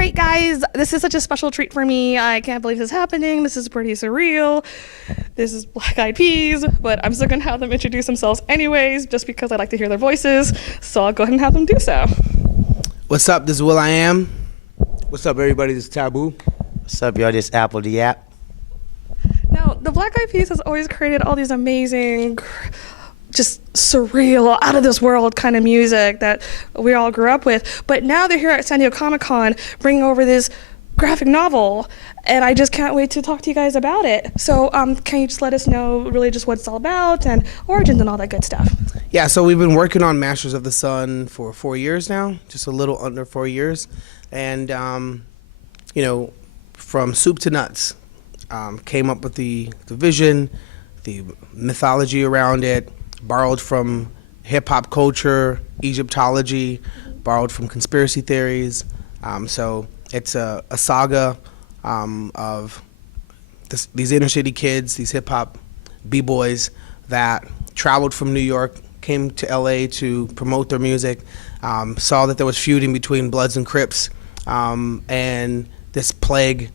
right, guys, this is such a special treat for me. I can't believe this is happening. This is pretty surreal. This is Black Eyed Peas, but I'm still gonna have them introduce themselves anyways, just because I like to hear their voices. So I'll go ahead and have them do so. What's up? This is Will.i.am. What's up, everybody? This is Taboo. What's up, y'all? This Apple the App. Now, the Black Eyed Peas has always created all these amazing, just surreal, out of this world kind of music that we all grew up with. But now they're here at San Diego Comic-Con bringing over this graphic novel, and I just can't wait to talk to you guys about it. So can you just let us know really just what it's all about and origins and all that good stuff? Yeah, so we've been working on Masters of the Sun for 4 years now, just a little under 4 years. And, you know, from soup to nuts, came up with the vision, the mythology around it, borrowed from hip-hop culture, Egyptology, borrowed from conspiracy theories. So it's a saga of these inner-city kids, these hip-hop b-boys that traveled from New York, came to LA to promote their music, saw that there was feuding between Bloods and Crips, and this plague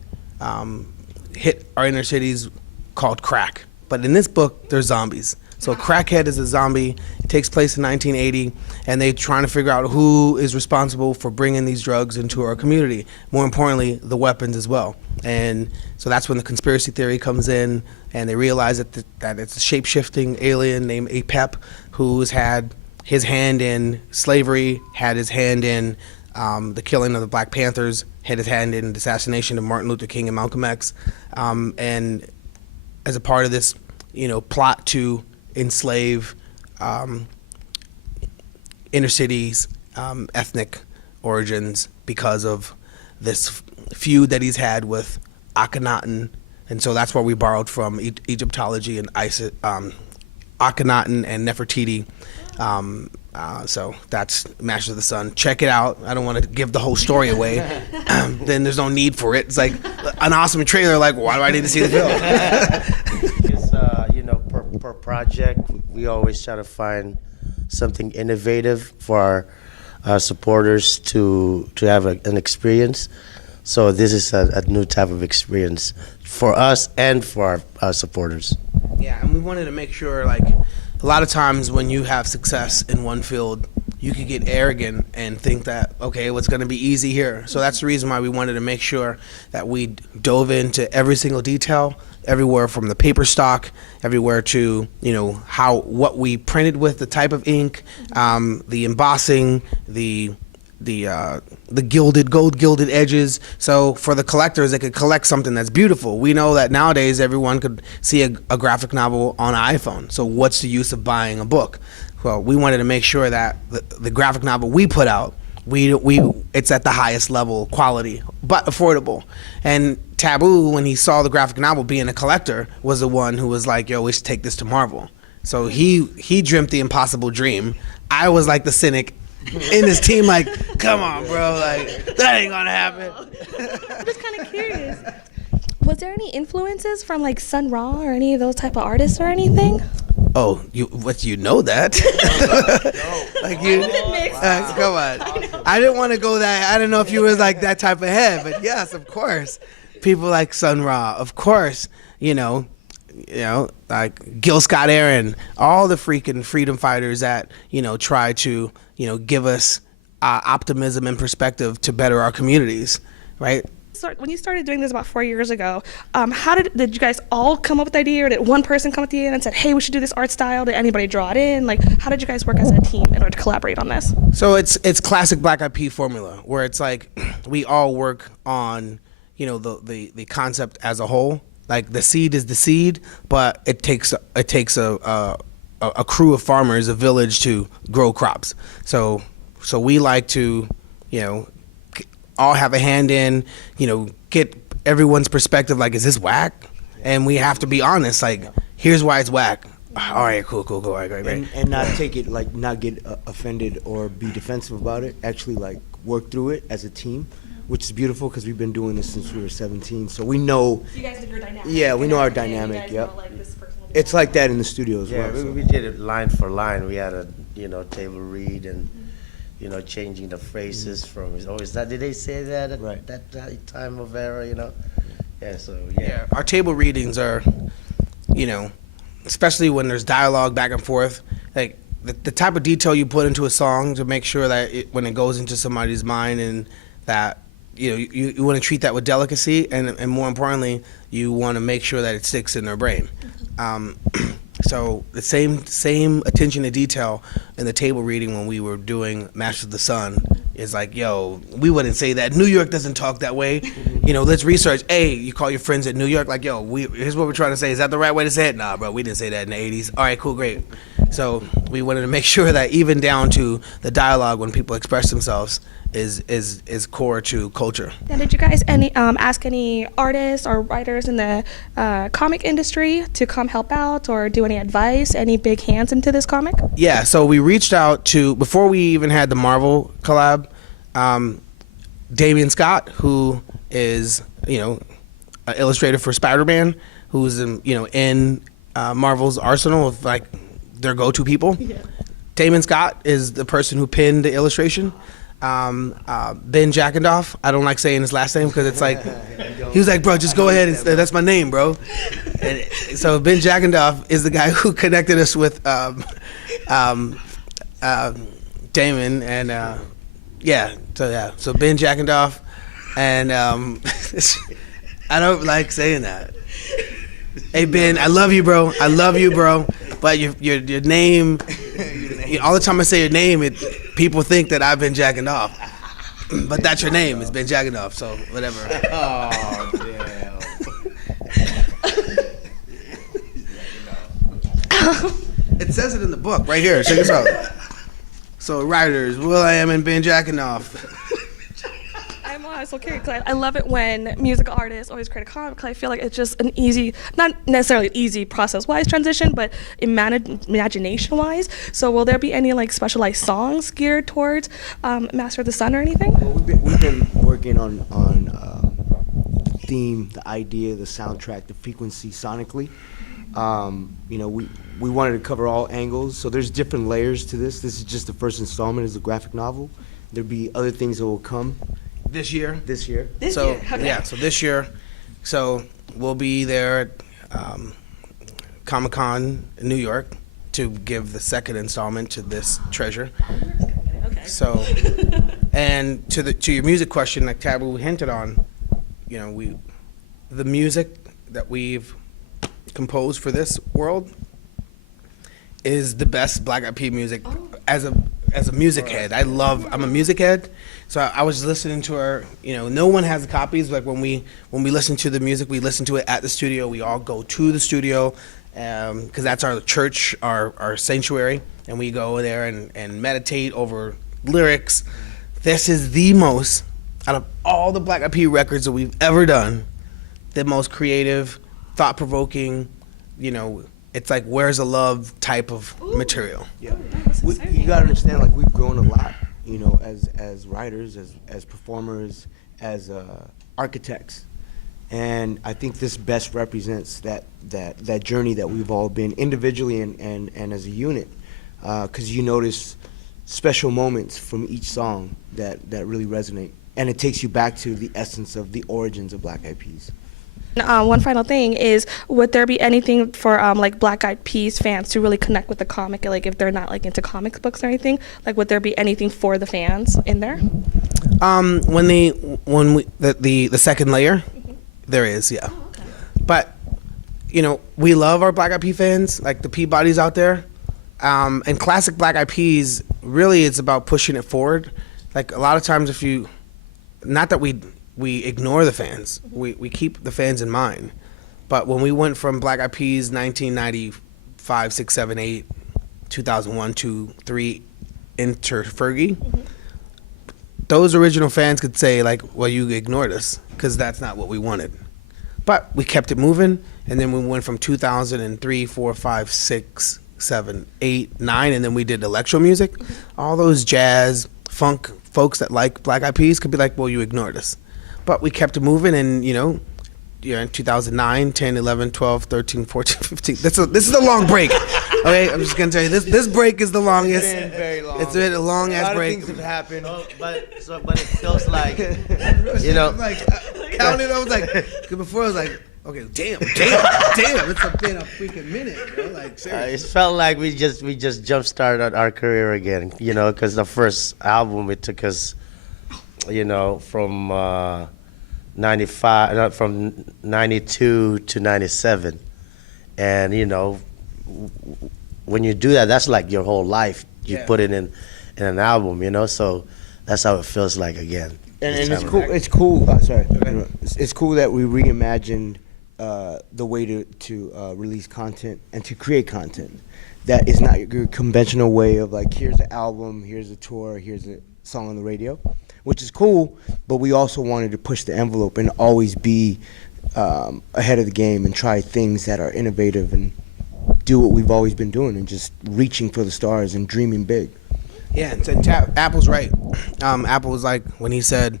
hit our inner cities called crack. But in this book, there's zombies. So Crackhead is a zombie. It takes place in 1980, and they're trying to figure out who is responsible for bringing these drugs into our community. More importantly, the weapons as well. And so that's when the conspiracy theory comes in, and they realize that it's a shape-shifting alien named Apep who's had his hand in slavery, had his hand in the killing of the Black Panthers, had his hand in the assassination of Martin Luther King and Malcolm X, and as a part of this, you know, plot to enslave inner cities, ethnic origins because of this feud that he's had with Akhenaten, and so that's where we borrowed from Egyptology and Akhenaten and Nefertiti. So that's Masters of the Sun. Check it out. I don't want to give the whole story away. Then there's no need for it. It's like an awesome trailer. Like, why do I need to see the film? It's, you know, per project, we always try to find something innovative for our supporters to have an experience. So this is a new type of experience for us and for our supporters. Yeah, and we wanted to make sure, like, a lot of times when you have success in one field, you could get arrogant and think that, okay, what's going to be easy here? So that's the reason why we wanted to make sure that we dove into every single detail, everywhere from the paper stock, everywhere to, you know, what we printed with, the type of ink, the embossing, the gold gilded edges. So for the collectors, they could collect something that's beautiful. We know that nowadays everyone could see a graphic novel on an iPhone. So what's the use of buying a book? Well, we wanted to make sure that the graphic novel we put out, it's at the highest level quality, but affordable. And Taboo, when he saw the graphic novel being a collector, was the one who was like, yo, we should take this to Marvel. So he dreamt the impossible dream. I was like the cynic in this team, like, come on, bro, like, that ain't gonna happen. I'm just kind of curious. Was there any influences from like Sun Ra or any of those type of artists or anything? Oh, you know that? Like you, come on. I didn't want to go that. I don't know if you was like that type of head, but yes, of course. People like Sun Ra, of course. You know, like Gil Scott-Heron, all the freaking freedom fighters that, you know, try to, you know, give us optimism and perspective to better our communities, right? So when you started doing this about 4 years ago, how did you guys all come up with the idea, or did one person come up with the idea and said, hey, we should do this art style? Did anybody draw it in? Like, how did you guys work as a team in order to collaborate on this? So it's classic Black Eyed Peas formula, where it's like we all work on, you know, the concept as a whole. Like the seed is the seed, but it takes a crew of farmers, a village, to grow crops. So we like to, you know, all have a hand in, you know, get everyone's perspective. Like, is this whack? And we have to be honest. Like, here's why it's whack. All right, cool. All right, great. And not take it, like, not get offended or be defensive about it. Actually, like, work through it as a team, which is beautiful because we've been doing this since we were 17. So we know. So you guys did your dynamic. Yeah, we know our dynamic. Yep. It's like that in the studio as well. Yeah, we did it line for line. We had a, you know, table read and you know, changing the phrases from, oh, is that, did they say that at Right. that time of era, you know? Yeah, so, yeah. Yeah, our table readings are, you know, especially when there's dialogue back and forth, like the type of detail you put into a song to make sure that when it goes into somebody's mind and that, you know, you want to treat that with delicacy and more importantly, you want to make sure that it sticks in their brain. So the same attention to detail in the table reading when we were doing Masters of the Sun is like, yo, we wouldn't say that. New York doesn't talk that way. You know, let's research. Hey, you call your friends at New York, like, yo, here's what we're trying to say. Is that the right way to say it? Nah, bro, we didn't say that in the 80s. All right, cool, great. So we wanted to make sure that even down to the dialogue when people express themselves is core to culture. Now, did you guys ask any artists or writers in the comic industry to come help out or do any advice, any big hands into this comic? Yeah, so we reached out to, before we even had the Marvel collab, Damian Scott, who is, you know, an illustrator for Spider-Man, who's in Marvel's arsenal of like their go-to people. Yeah. Damon Scott is the person who pinned the illustration. Ben Jackendoff, I don't like saying his last name because it's like, he was like, bro, just go ahead and that's my name, bro. And so Ben Jackendoff is the guy who connected us with Damon and so Ben Jackendoff and I don't like saying that. Hey Ben, I love you, bro. But your name, all the time I say your name, people think that I've been jacking off. But that's your name, it's been jacking off, so whatever. Oh, damn. It says it in the book right here. Check this out. So writers, Will.i.am and Ben jacking off. I'm so curious because I love it when musical artists always create a comic. I feel like it's just an easy, not necessarily easy process-wise transition, but imagination-wise. So will there be any like specialized songs geared towards Master of the Sun or anything? Well, we've been working on theme, the idea, the soundtrack, the frequency sonically. You know, we wanted to cover all angles, so there's different layers to this. This is just the first installment, is a graphic novel. There'll be other things that will come. This year. This year? Okay. Yeah, so this year, so we'll be there at Comic-Con in New York to give the second installment to this treasure. Okay. So, and to your music question, like Taboo hinted on, you know, the music that we've composed for this world is the best Black Eyed Peas music. As a music head, I'm a music head, so I was listening to her. You know, no one has the copies. Like when we listen to the music, we listen to it at the studio. We all go to the studio because that's our church, our sanctuary, and we go there and meditate over lyrics. This is the most, out of all the Black Eyed Peas records that we've ever done, the most creative, thought-provoking, you know, it's like Where's the Love type of material. Yeah, you gotta understand, like, we've grown a lot, you know, as writers, as performers, as architects, and I think this best represents that journey that we've all been individually and as a unit, because you notice special moments from each song that really resonate, and it takes you back to the essence of the origins of Black Eyed Peas. One final thing is, would there be anything for like Black Eyed Peas fans to really connect with the comic? Like if they're not like into comic books or anything, like would there be anything for the fans in there? When the second layer, there is, yeah. Oh, okay. But you know, we love our Black Eyed Peas fans, like the Peabodys out there. And classic Black Eyed Peas, really, it's about pushing it forward. Like a lot of times, not that we ignore the fans. We keep the fans in mind. But when we went from Black Eyed Peas 1995, 6, 7, 8, 2001, 2, 3, enter Fergie, those original fans could say, like, well, you ignored us because that's not what we wanted. But we kept it moving, and then we went from 2003, 4, 5, 6, 7, 8, 9, and then we did electro music. All those jazz, funk folks that like Black Eyed Peas could be like, well, you ignored us. But we kept it moving, and you know, in 2009, 10, 11, 12, 13, 14, 15. This is a long break. Okay, I'm just gonna tell you this break is the longest. It's been very long. It's been a long A ass lot of break. things have happened. But it feels like, you know, Like counting, I was like, 'cause before I was like, okay, damn, it's been a freaking minute, bro. Like it seriously. felt like we just jump started our career again. You know, because the first album it took us, you know, from 95, from 92 to 97, and you know, when you do that, that's like your whole life. You put it in an album, you know. So that's how it feels like again. And it's cool. It's cool. Sorry, it's cool that we reimagined the way to release content and to create content that is not your conventional way of like, here's an album, here's a tour, here's a song on the radio, which is cool. But we also wanted to push the envelope and always be ahead of the game and try things that are innovative and do what we've always been doing and just reaching for the stars and dreaming big. Yeah, and Apple's right. Apple was like when he said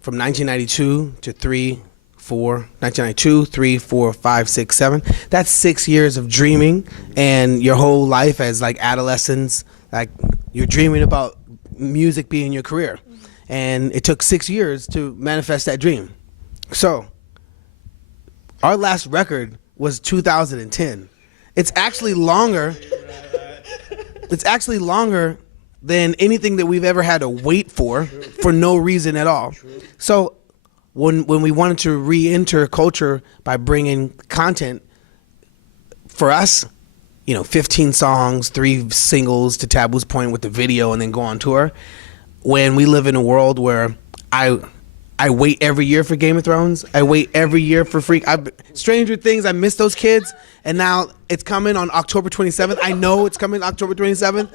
from 1992 to 1992, 3, 4, 5, 6, 7. That's 6 years of dreaming, and your whole life as like adolescents, like you're dreaming about music being your career, and it took 6 years to manifest that dream. So our last record was 2010. It's actually longer. It's actually longer than anything that we've ever had to wait for no reason at all. So when we wanted to re-enter culture by bringing content, for us, you know, 15 songs, 3 singles to Taboo's point with the video and then go on tour, when we live in a world where I wait every year for Game of Thrones, I wait every year for Stranger Things, I miss those kids, and now it's coming on October 27th. I know it's coming October 27th.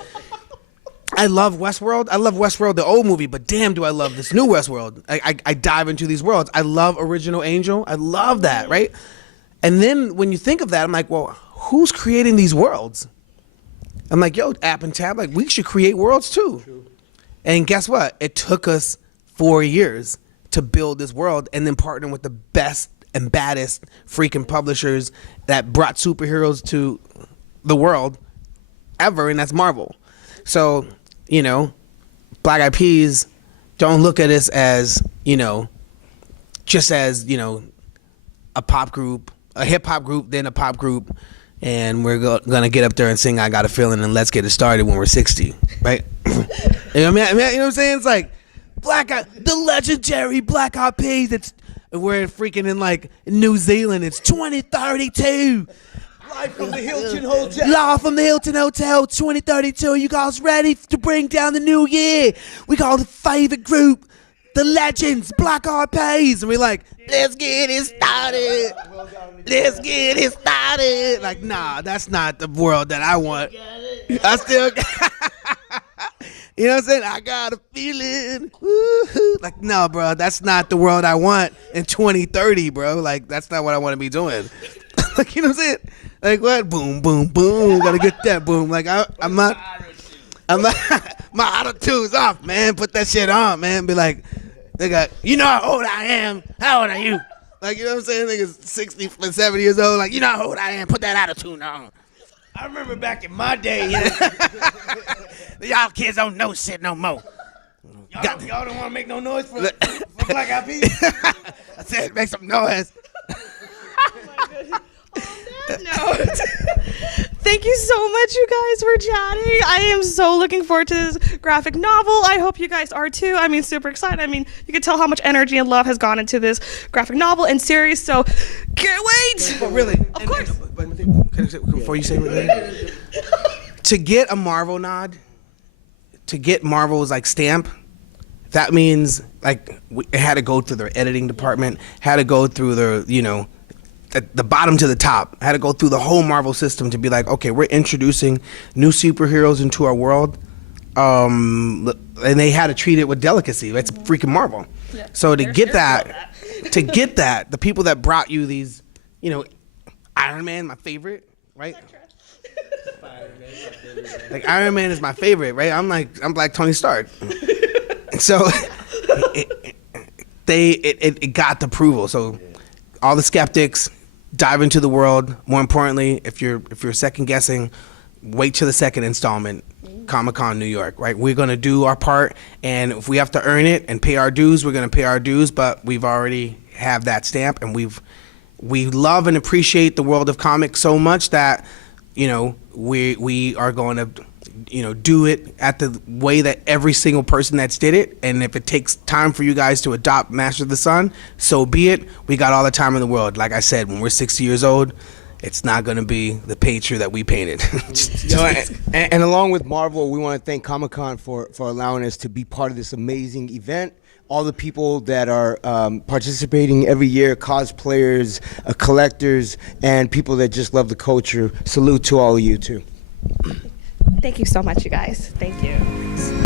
I love Westworld. I love Westworld, the old movie, but damn, do I love this new Westworld. I dive into these worlds. I love Original Angel. I love that, right? And then when you think of that, I'm like, well, who's creating these worlds? I'm like, yo, App and Tab, like, we should create worlds too. True. And guess what? It took us 4 years to build this world and then partner with the best and baddest freaking publishers that brought superheroes to the world ever, and that's Marvel. So, you know, Black Eyed Peas, don't look at us as, you know, just as, you know, a pop group, a hip hop group, then a pop group, and we're gonna get up there and sing "I Got a Feeling" and let's get it started when we're 60, right? You know what I mean? You know what I'm saying? It's like the legendary Black Eyed Peas. We're freaking in like New Zealand. It's 2032. Live from the Hilton Hotel. Live from the Hilton Hotel, 2032. You guys ready to bring down the new year? We got the favorite group, the legends, Black Eyed Peas. And we're like, let's get it started. Let's get it started. Like, nah, that's not the world that I want. I still you know what I'm saying? I got a feeling. Woo-hoo. Like, no, bro, that's not the world I want in 2030, bro. Like, that's not what I want to be doing. Like, you know what I'm saying? Like, what? Boom, boom, boom. Gotta get that boom. Like, I'm not, my auto-tune's off, man. Put that shit on, man. Be like, they got, you know how old I am. How old are you? Like, you know what I'm saying? Niggas 60, 70 years old. Like, you know how old I am. Put that auto-tune on. I remember back in my day, y'all kids don't know shit no more. Y'all don't want to make no noise for Black Eyed Peas? I said, make some noise. No. Thank you so much, you guys, for chatting. I am so looking forward to this graphic novel. I hope you guys are too. I mean, super excited. I mean, you can tell how much energy and love has gone into this graphic novel and series, so can't wait. But really, of course. But can I say, before you say anything, to get a Marvel nod, to get Marvel's like stamp, that means like it had to go through their editing department, had to go through their, you know, the bottom to the top, had to go through the whole Marvel system to be like, okay, we're introducing new superheroes into our world, and they had to treat it with delicacy. It's freaking Marvel. Yeah. So to get that, the people that brought you these, you know, Iron Man, my favorite, right? Like Iron Man is my favorite, right? I'm Black Tony Stark. So it got the approval. So all the skeptics dive into the world. More importantly, if you're second guessing, wait till the second installment, Comic-Con New York, right? We're going to do our part, and if we have to earn it and pay our dues, we're going to pay our dues, but we've already have that stamp, and we love and appreciate the world of comics so much that, you know, we are going to, you know, do it at the way that every single person that's did it. And if it takes time for you guys to adopt Master of the Sun, so be it. We got all the time in the world. Like I said, when we're 60 years old, it's not going to be the picture that we painted. You know, and along with Marvel, we want to thank Comic-Con for allowing us to be part of this amazing event. All the people that are participating every year, cosplayers, collectors, and people that just love the culture. Salute to all of you, too. Thank you so much, you guys. Thank you.